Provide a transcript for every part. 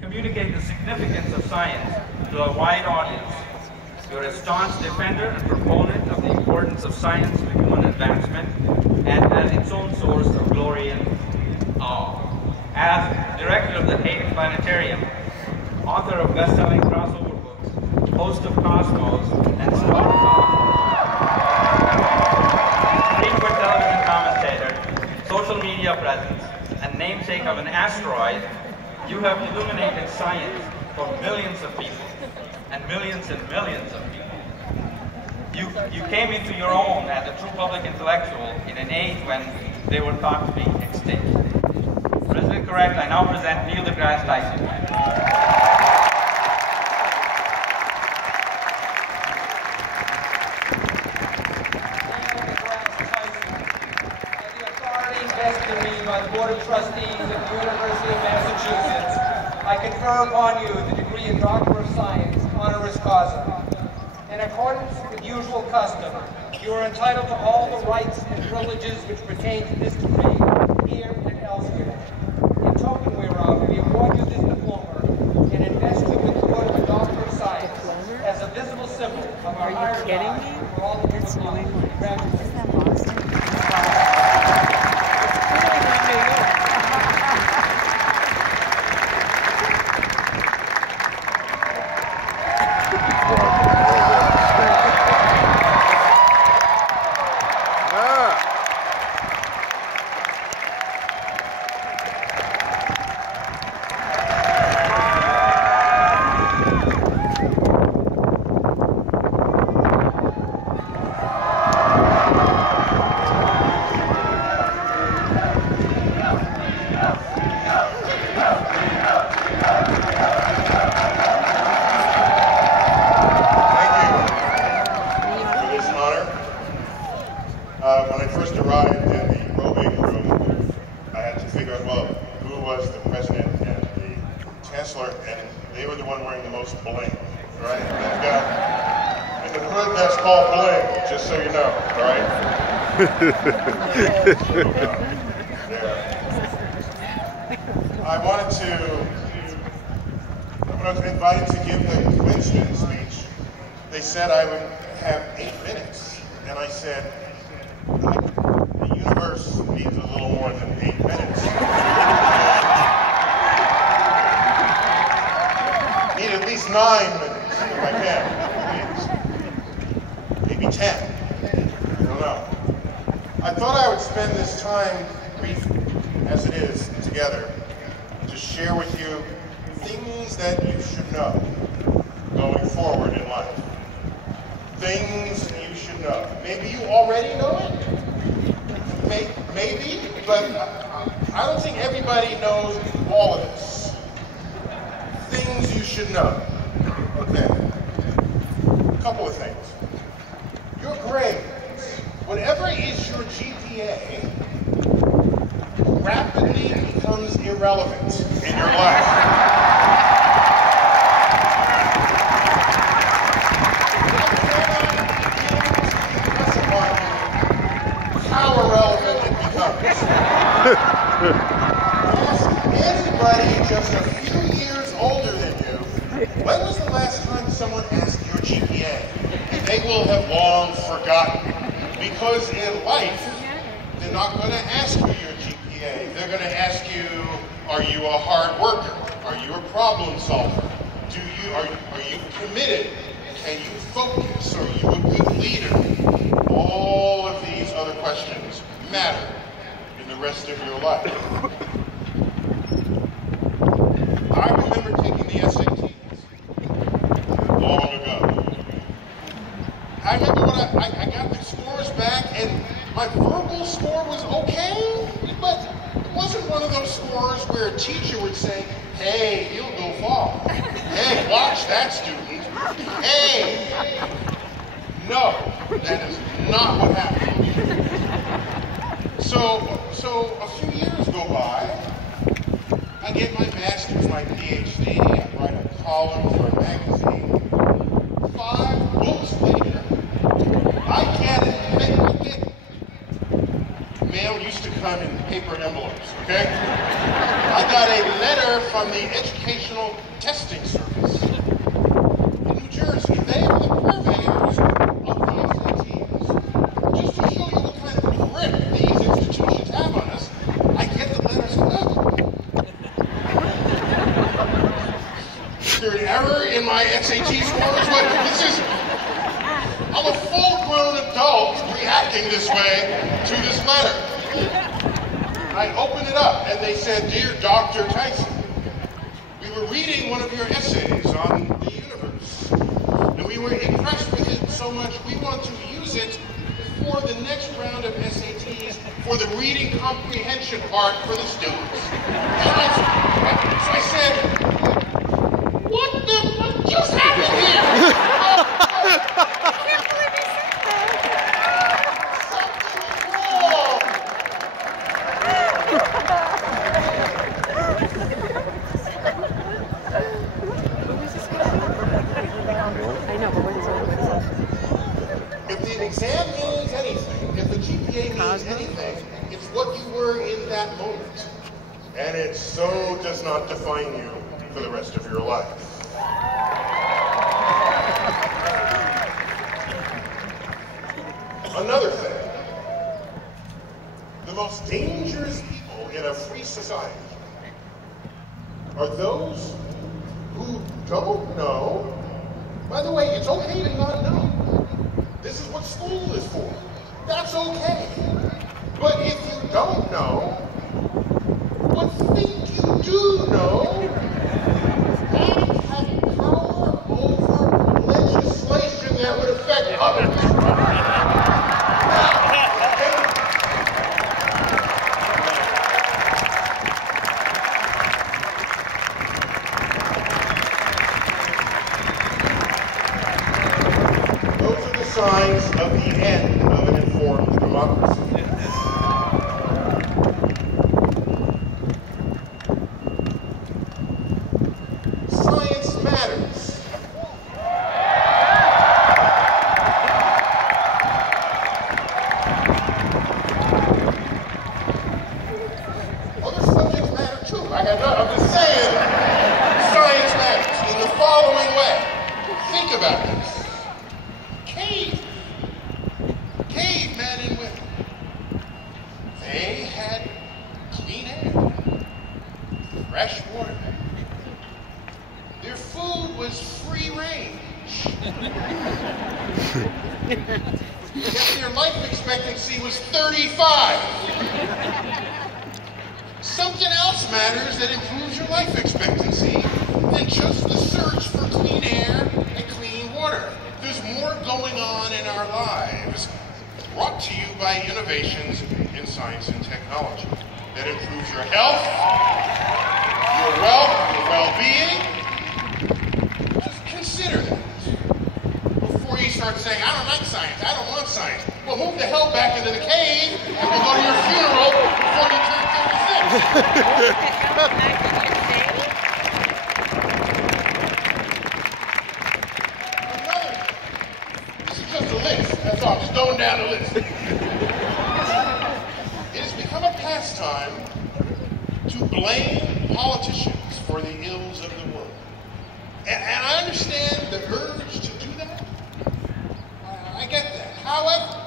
Communicate the significance of science to a wide audience. You're a staunch defender and proponent of the importance of science to human advancement and as its own source of glory and awe. As director of the Hayes Planetarium, author of best-selling crossover books, host of Cosmos and Star Talk, frequent television commentator, social media presence, and namesake of an asteroid, you have illuminated science for millions of people, and millions of people. You came into your own as a true public intellectual in an age when they were thought to be extinct. President correct, I now present Neil deGrasse Tyson. Vested in me by the Board of Trustees of the University of Massachusetts, I confer upon you the degree of Doctor of Science, honoris causa. In accordance with usual custom, you are entitled to all the rights and privileges which pertain to this degree, here and elsewhere. In token whereof, we award you this diploma and invest you with the order of Doctor of Science as a visible symbol of our higher God for all the people of life. Congratulations. When I first arrived in the probate room, I had to figure out, well, who was the president and the chancellor, and they were the one wearing the most bling, right? And in the hood, that's called bling, just so you know, all right? I was invited to give the commencement speech. They said I would have 8 minutes, and I said, the universe needs a little more than 8 minutes. Need at least 9 minutes, if I can, please. Maybe 10. I don't know. I thought I would spend this time, brief as it is, together, to share with you things that you should know going forward in life. Things you should know. Maybe you already know it. Maybe, but I don't think everybody knows all of this. Things you should know. Okay. A couple of things. Your grades, whatever is your GPA, rapidly becomes irrelevant in your life. How irrelevant it becomes. Ask anybody just a few years older than you, when was the last time someone asked your GPA? They will have long forgotten. Because in life, they're not going to ask you your GPA. They're going to ask you, are you a hard worker? Are you a problem solver? Are you committed? Can you focus? Are you a good leader? All of these other questions matter in the rest of your life. I remember taking the SATs long ago. I remember when I got the scores back and my verbal score was okay, but it wasn't one of those scores where a teacher would say, hey, he'll go far. Hey, watch that student. Hey! No, that is not what happened. So a few years go by, I get my master's, my PhD, I write a column for a magazine. 5 books later, I can't admit I did it. Mail used to come in paper envelopes, okay? I got a letter from the education Educational Testing Service. In New Jersey, they are the purveyors of the SATs. Just to show you what kind of grip these institutions have on us, I get the letters back. Is there an error in my SAT scores? What, this is... I'm a full-grown adult reacting this way to this letter. I opened it up and they said, "Dear Dr. Tyson, we were reading one of your essays on the universe and we were impressed with it so much we want to use it for the next round of SATs for the reading comprehension part for the students." So I said, "What the fuck just happened here?" If the exam means anything, if the GPA means anything, it's what you were in that moment. And it so does not define you for the rest of your life. Another thing, the most dangerous people in a free society are those who don't know. By the way, it's okay to not know. This is what school is for. That's okay. But if you don't know, but think you do know, and have power over legislation that would affect others. Signs of the end of an informed democracy. Science matters. Other subjects matter too. I'm just saying, science matters in the following way. Think about this. Cavemen and women, they had clean air, fresh water. Their food was free range. Yet their life expectancy was 35. Something else matters that improves your life expectancy than just the search for clean air and clean water. There's more going on in our lives, brought to you by innovations in science and technology that improves your health, your wealth, your well-being. Just consider that before you start saying, "I don't like science, I don't want science." Well, move the hell back into the cave and we'll go to your funeral before you turn 36. Just a list. That's all. Just going down the list. It has become a pastime to blame politicians for the ills of the world. And I understand the urge to do that. I get that. However,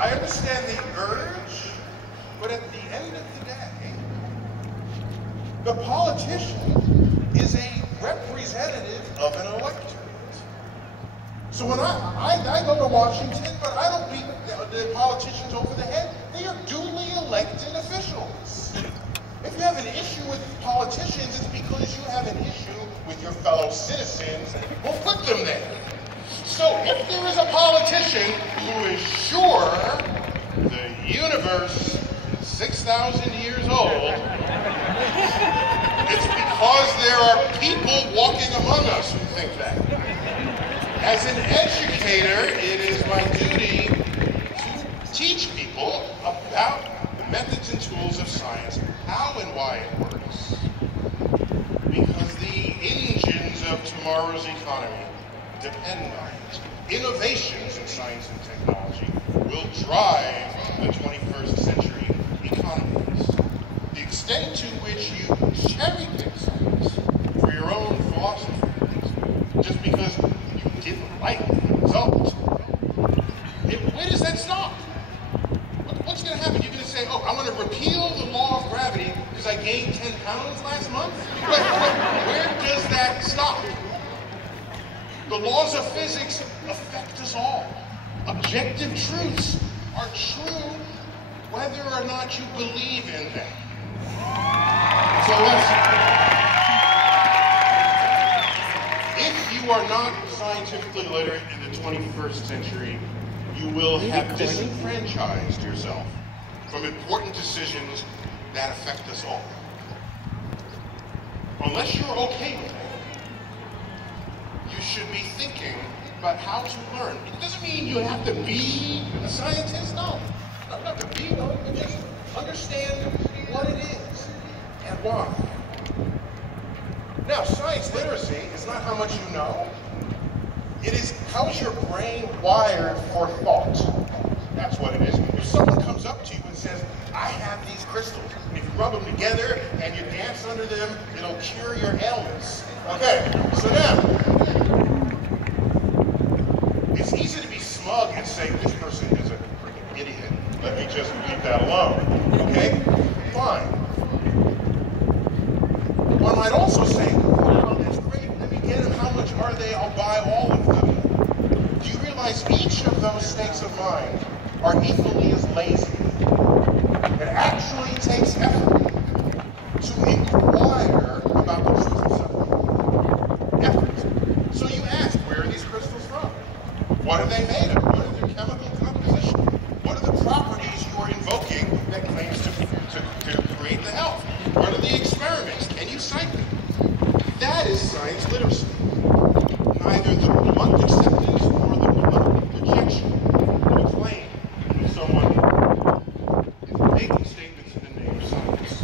I understand the urge, but at the end of the day, the politician is a representative of an electorate. So when I go to Washington, but I don't beat the politicians over the head. They are duly elected officials. If you have an issue with politicians, it's because you have an issue with your fellow citizens who put them there. So if there is a politician who is sure the universe is 6,000 years old, it's because there are people walking among us who think that. As an educator, it is my duty to teach people about the methods and tools of science, how and why it works. Because the engines of tomorrow's economy depend on it. Innovations in science and technology will drive the 21st century economies. The extent to which you cherry-pick science for your own philosophy, just because you didn't like the result, where does that stop? What's going to happen? You're going to say, oh, I'm going to repeal the law of gravity because I gained 10 pounds last month? Where does that stop? The laws of physics affect us all. Objective truths are true whether or not you believe in them. So if you are not scientifically literate in the 21st century, you will have disenfranchised yourself from important decisions that affect us all. Unless you're okay with it, you should be thinking about how to learn. It doesn't mean you have to be a scientist, no. Not have to be one, but just understand what it is and why. Now, science literacy is not how much you know. It is how's your brain wired for thought. That's what it is. If someone comes up to you and says, I have these crystals, and if you rub them together and you dance under them, it'll cure your ailments. Okay, so now, it's easy to be smug and say, this person is a freaking idiot. Let me just leave that alone. Okay? Fine. One might also say, wow, that's great. Let me get them. How much are they? I'll buy all of them. Do you realize each of those states of mind are equally as lazy? It actually takes effort to inquire about the truth of something. Effort. So you ask, where are these crystals from? What are they made of? What are their chemical composition? What are the properties you are invoking that claims to create the health? What are the experiments? Can you cite them? That is science literacy. Neither the blunt acceptance nor the blunt rejection of a claim that someone is making statements in the name of science.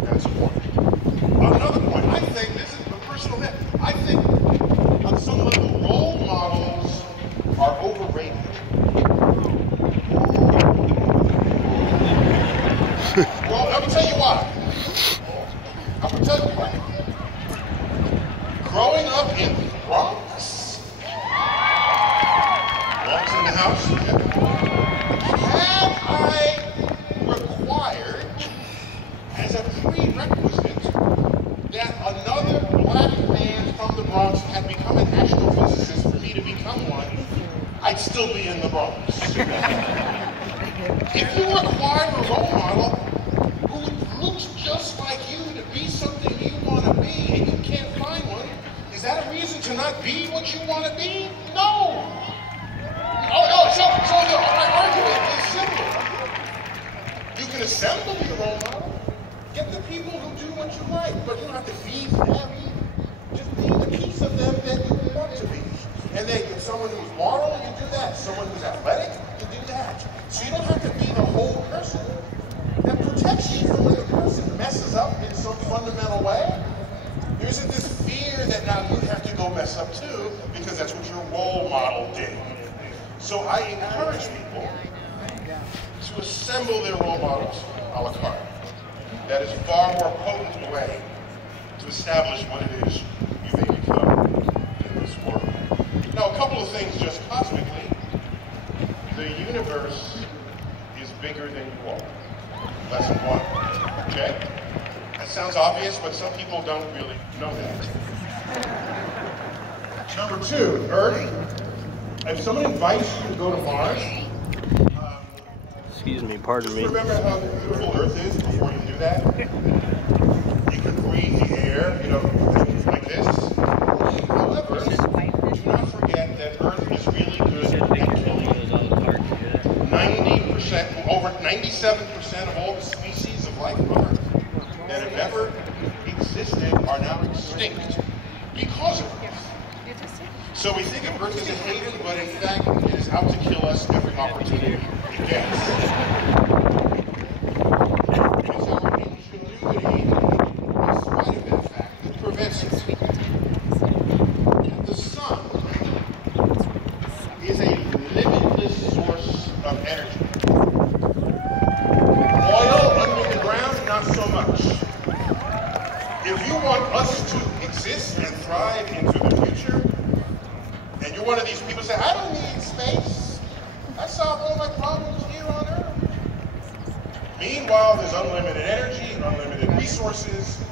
That's a point. Another point, I think, this is a personal bit, I think on some level role models are overrated. Well, let me tell you why. I'm going to tell you why. Growing up in the Bronx, Bronx in the house, had I required as a prerequisite that another black man from the Bronx had become an astrophysicist for me to become one, I'd still be in the Bronx. If you require a role model who looks just like you to be something you want to be and you can't find one, is that a reason to not be what you want to be? No! So my argument is simple. You can assemble your role model, get the people who do what you like, but you don't have to be them. Just be the piece of them that you want to be. And then if someone who's moral, you do that. Someone who's athletic, you do that. So you don't have to be the whole person. That protects you from when the person messes up in some fundamental way. There isn't this fear that now you have to go mess up too, because that's what your role model did. So I encourage people to assemble their role models a la carte. That is a far more potent way to establish what it is you may become in this world. Now, a couple of things just cosmically. The universe is bigger than you are. Lesson one. Okay? That sounds obvious, but some people don't really know that. Number two, Earth. If someone invites you to go to Mars, excuse me, pardon me. Remember how beautiful Earth is before you do that? You can breathe the air, like this. However, do not forget that Earth is really good at killing 90%, over 97% of all the species of life on Earth that have ever existed are now extinct because of Earth. So we think of Earth as a haven, but in fact it is out to kill us every opportunity it gets. It's our ingenuity, in spite of that fact, that prevents it. The sun one of these people say, I don't need space. I solve all my problems here on Earth. Meanwhile, there's unlimited energy and unlimited resources.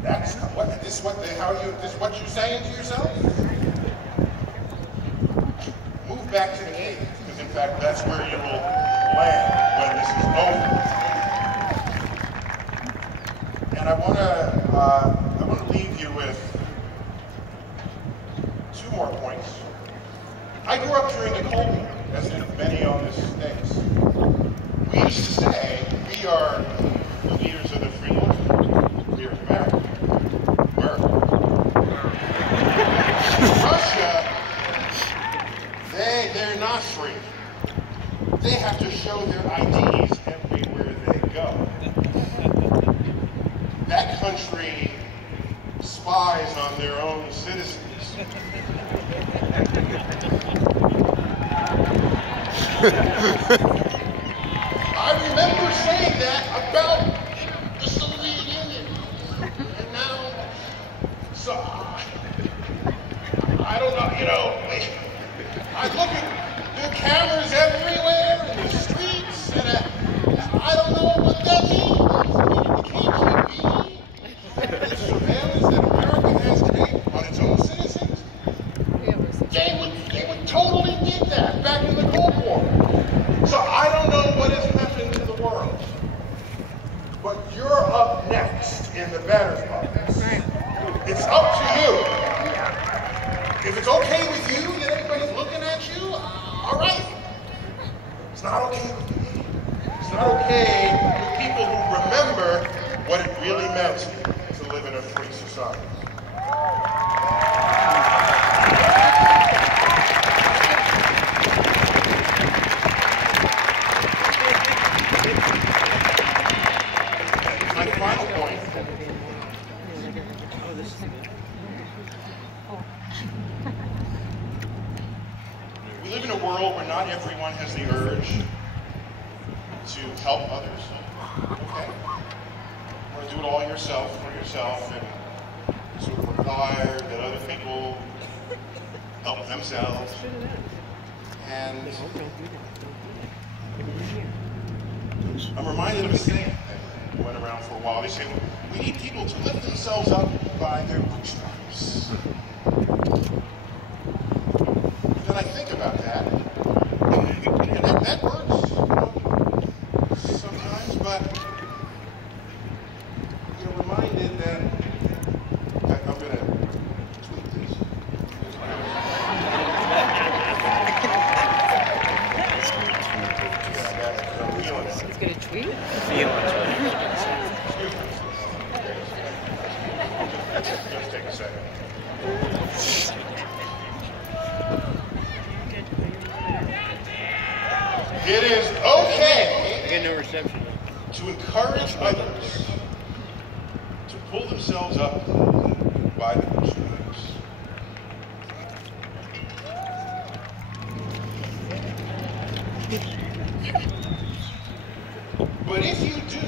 That's what you're saying to yourself? Move back to the 80s, because in fact that's where you will land when this is over. And I want to leave you with 2 more points. I grew up during the Cold War, as did many on this stage. We used to say we are the leaders of the free world here in America. Russia, they're not free. They have to show their IDs everywhere they go. That country spies on their own citizens. I remember saying that about the Soviet Union. And now, so, I don't know, you know, I look at the cameras everywhere in the streets, and I don't know what that means. The KGB, the surveillance that America has today on its own citizens, they would totally need that back in the Cold War. So I don't know what has happened to the world, but you're up next in the batter's box. It's up to you. If it's okay with you that everybody's looking at you, all right. It's not okay with me. It's not okay with people who remember what it really meant to live in a free society. My final point. We live in a world where not everyone has the urge to help others. Okay? You want to do it all yourself for yourself and sort of require that other people help themselves. And I'm reminded of a saying that went around for a while. They say, we need people to lift themselves up by their bootstraps. And then I think about that, and that works, you know, sometimes, but you're reminded that I'm going to tweet this. I'm feeling it. He's going to tweet? Just take a second. It is okay I get no reception. to encourage others to pull themselves up by the bootstraps. But if you do